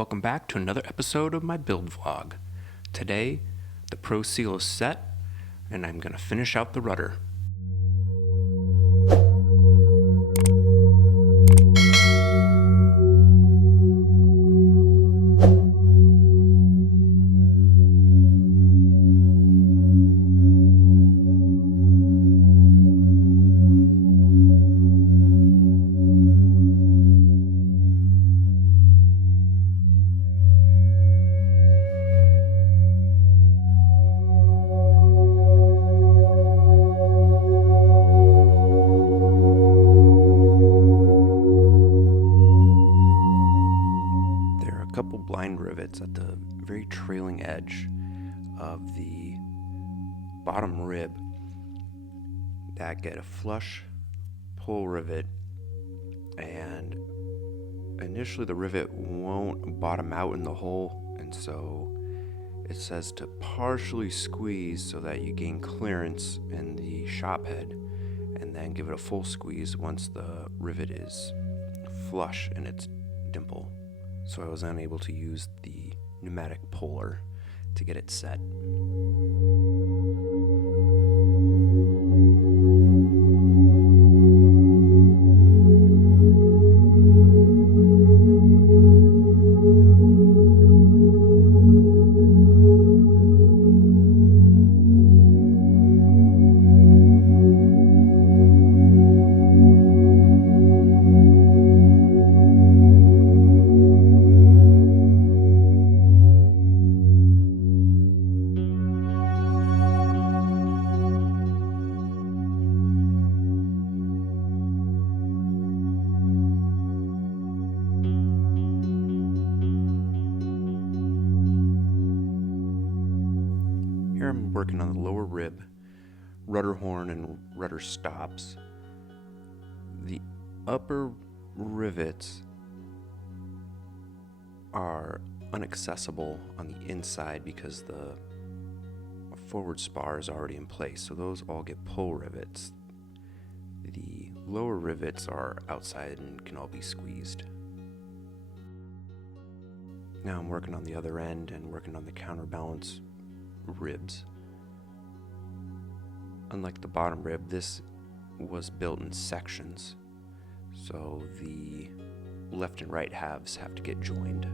Welcome back to another episode of my build vlog. Today, the Pro Seal is set, and I'm going to finish out the rudder. Couple blind rivets at the very trailing edge of the bottom rib that get a flush pull rivet, and initially the rivet won't bottom out in the hole, and so it says to partially squeeze so that you gain clearance in the shop head, and then give it a full squeeze once the rivet is flush in its dimple. So I was unable to use the pneumatic puller to get it set. Here I'm working on the lower rib, rudder horn, and rudder stops. The upper rivets are inaccessible on the inside because the forward spar is already in place, so those all get pull rivets. The lower rivets are outside and can all be squeezed. Now I'm working on the other end and working on the counterbalance ribs. Unlike the bottom rib, this was built in sections, so the left and right halves have to get joined.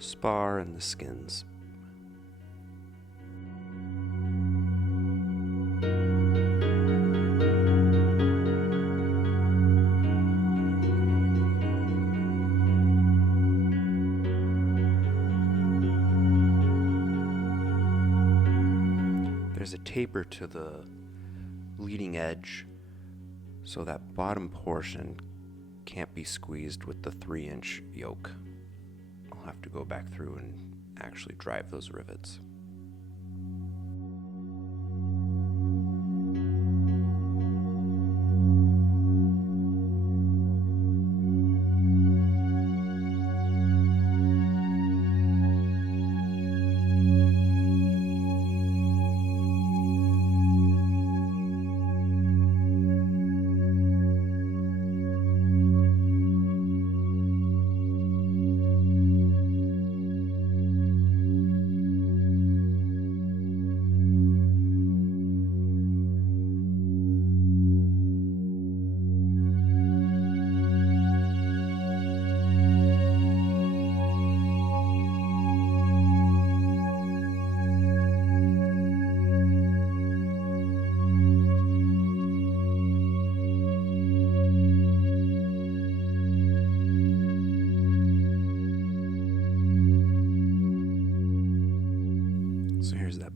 Spar and the skins. There's a taper to the leading edge, so that bottom portion can't be squeezed with the 3-inch yoke. I'll have to go back through and actually drive those rivets.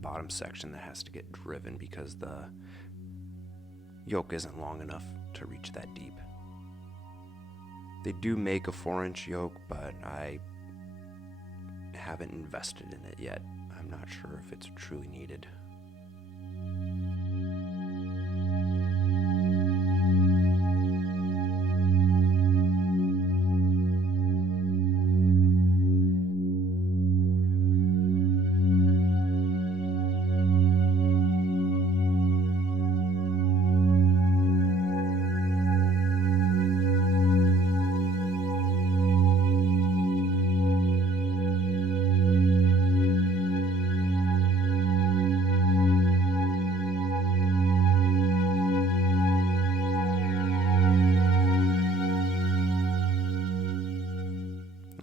bottom section that has to get driven because the yoke isn't long enough to reach that deep. They do make a 4-inch yoke, but I haven't invested in it yet. I'm not sure if it's truly needed.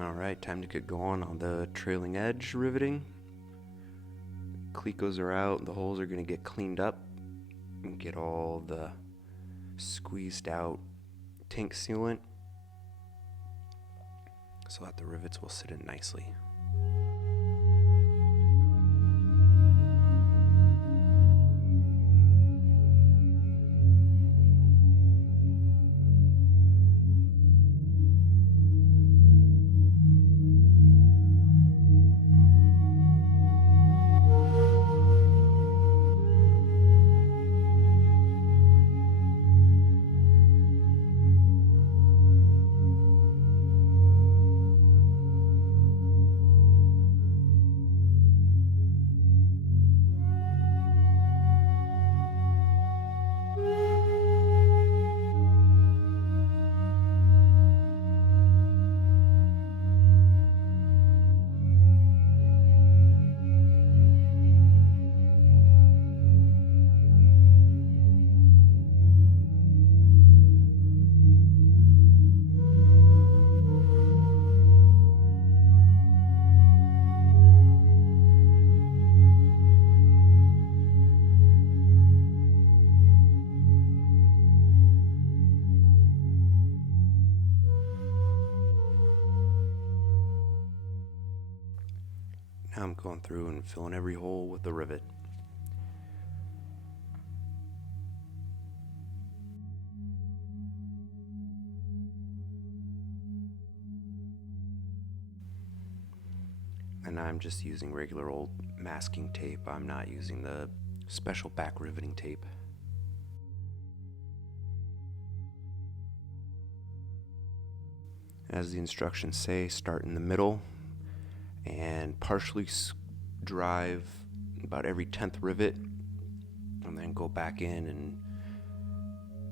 Alright, time to get going on the trailing edge riveting. Clecos are out, the holes are going to get cleaned up and get all the squeezed out tank sealant so that the rivets will sit in nicely. Now I'm going through and filling every hole with the rivet. And I'm just using regular old masking tape. I'm not using the special back riveting tape. As the instructions say, start in the middle and partially drive about every 10th rivet, and then go back in and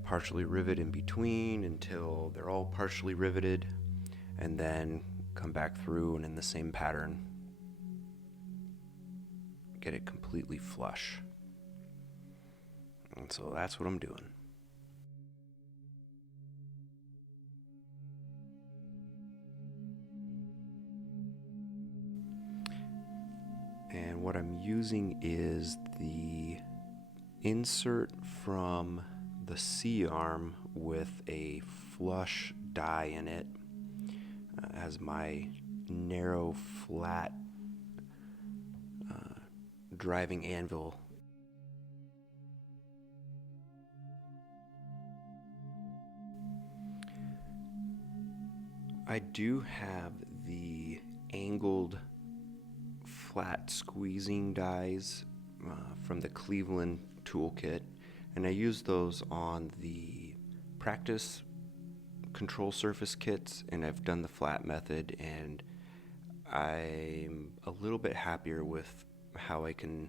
partially rivet in between until they're all partially riveted, and then come back through and in the same pattern get it completely flush. And so that's what I'm doing. And what I'm using is the insert from the C-arm with a flush die in it as my narrow, flat driving anvil. I do have the angled flat squeezing dies from the Cleveland toolkit, and I use those on the practice control surface kits, and I've done the flat method, and I'm a little bit happier with how I can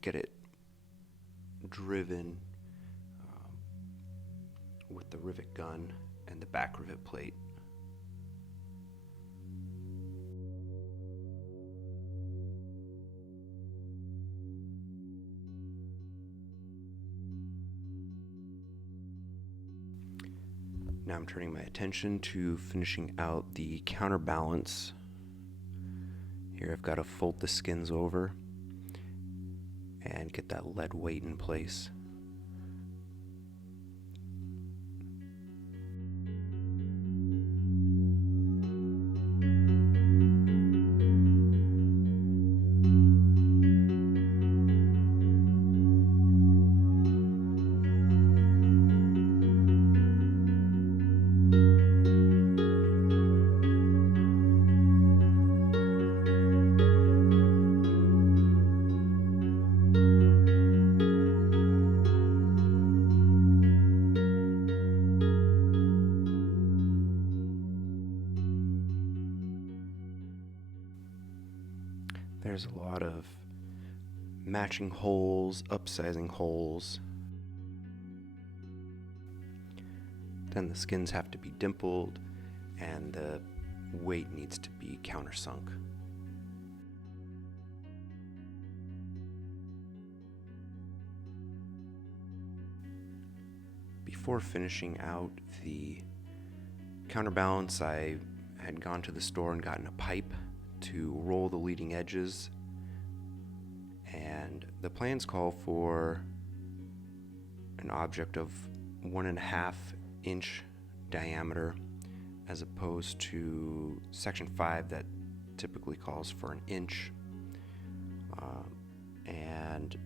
get it driven with the rivet gun and the back rivet plate. Now I'm turning my attention to finishing out the counterbalance. Here I've got to fold the skins over and get that lead weight in place. There's a lot of matching holes, upsizing holes. Then the skins have to be dimpled and the weight needs to be countersunk. Before finishing out the counterbalance, I had gone to the store and gotten a pipe to roll the leading edges, and the plans call for an object of 1.5 inch diameter as opposed to section 5 that typically calls for an inch. And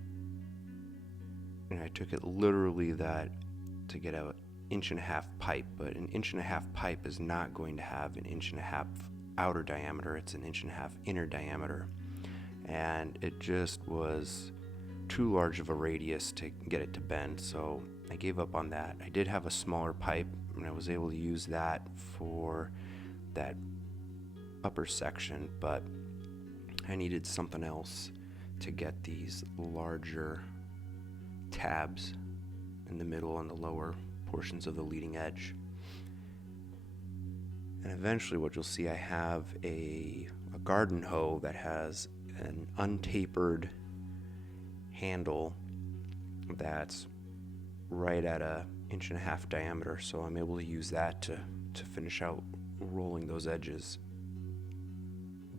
I took it literally that to get an 1.5 inch pipe, but an 1.5 inch pipe is not going to have an 1.5 inch outer diameter. It's an 1.5 inch inner diameter, and it just was too large of a radius to get it to bend, so I gave up on that. I did have a smaller pipe, and I was able to use that for that upper section, but I needed something else to get these larger tabs in the middle and the lower portions of the leading edge. And eventually what you'll see, I have a garden hoe that has an untapered handle that's right at a 1.5 inch diameter, so I'm able to use that to finish out rolling those edges.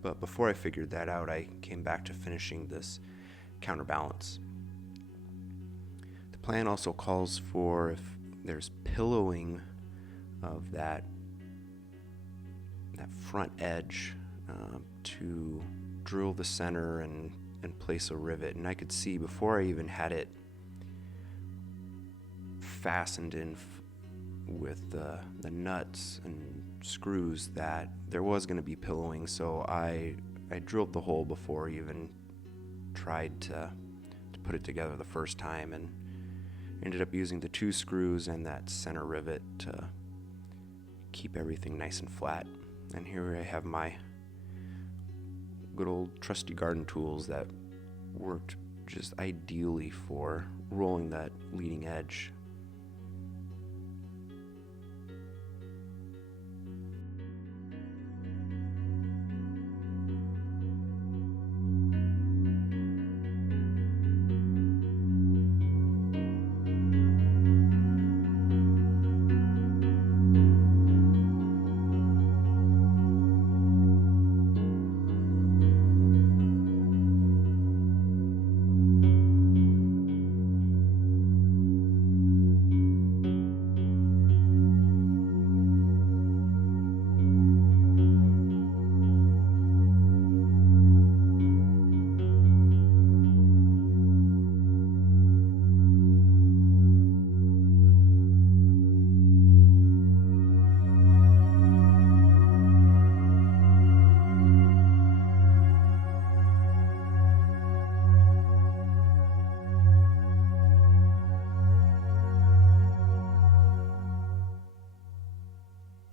But before I figured that out, I came back to finishing this counterbalance. The plan also calls for, if there's pillowing of that front edge, to drill the center and place a rivet. And I could see before I even had it fastened in with the nuts and screws that there was going to be pillowing, so I drilled the hole before I even tried to put it together the first time, and ended up using the 2 screws and that center rivet to keep everything nice and flat. And here I have my good old trusty garden tools that worked just ideally for rolling that leading edge.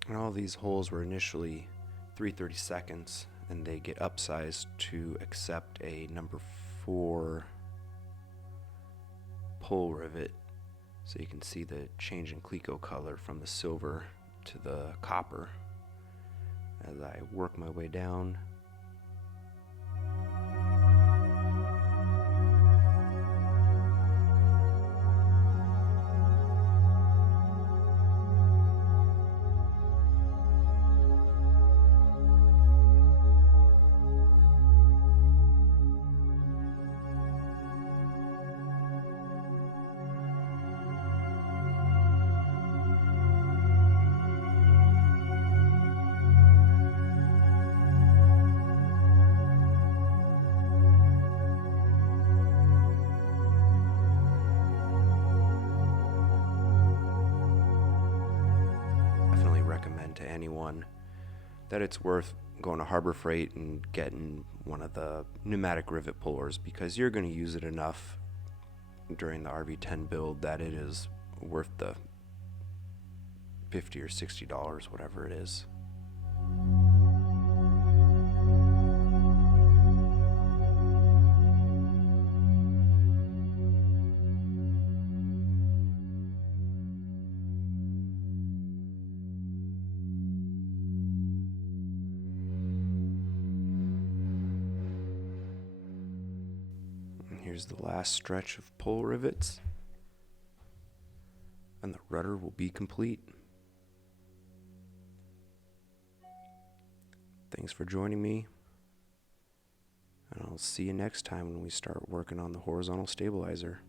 And all these holes were initially 3/32, and they get upsized to accept a number 4 pull rivet. So you can see the change in Cleco color from the silver to the copper as I work my way down. Recommend to anyone that it's worth going to Harbor Freight and getting one of the pneumatic rivet pullers, because you're going to use it enough during the RV-10 build that it is worth the $50 or $60, whatever it is. Here's the last stretch of pull rivets, and the rudder will be complete. Thanks for joining me, and I'll see you next time when we start working on the horizontal stabilizer.